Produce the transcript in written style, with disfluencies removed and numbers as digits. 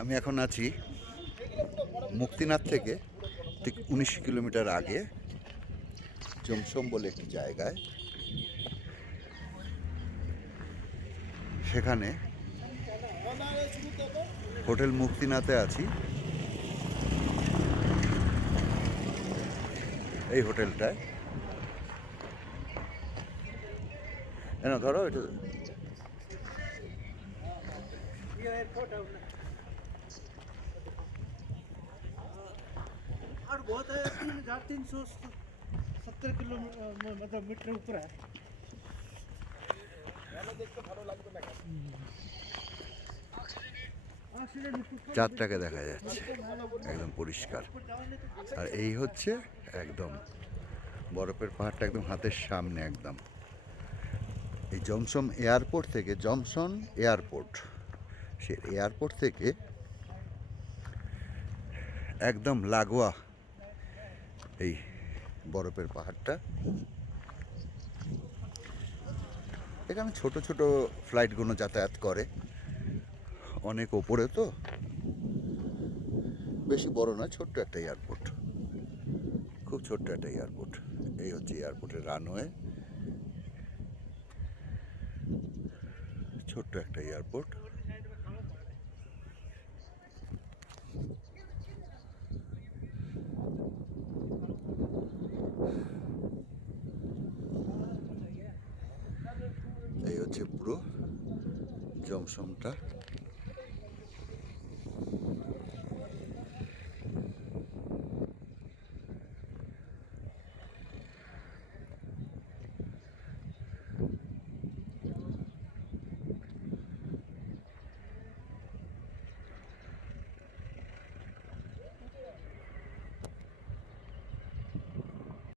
আমি এখন আছি মুক্তিনাথ থেকে ঠিক 19 কিলোমিটার আগে জমসম বলে একটি জায়গায়। সেখানে হোটেল মুক্তিনাথে আছি। এই হোটেলটায় ধরো এটা और बहुत है 3,370 किलोमीटर मतलब मीटर ऊपर है। চাঁদটাকে দেখা যাচ্ছে একদম পরিষ্কার। আর এই হচ্ছে একদম বরফের পাহাড়টা একদম হাতের সামনে একদম। এই জমসম এয়ারপোর্ট থেকে, জমসন এয়ারপোর্ট, সে এয়ারপোর্ট থেকে একদম লাগোয়া এই বরফের পাহাড়টা। এখানে ছোট ছোট ফ্লাইটগুলো যাতায়াত করে, অনেক ওপরে তো, বেশি বড় নয়, ছোট্ট একটা এয়ারপোর্ট, খুব ছোট্ট একটা এয়ারপোর্ট। এই হচ্ছে এয়ারপোর্টের রানওয়ে, ছোট্ট একটা এয়ারপোর্ট। এই হচ্ছে পুরো জমসমটা।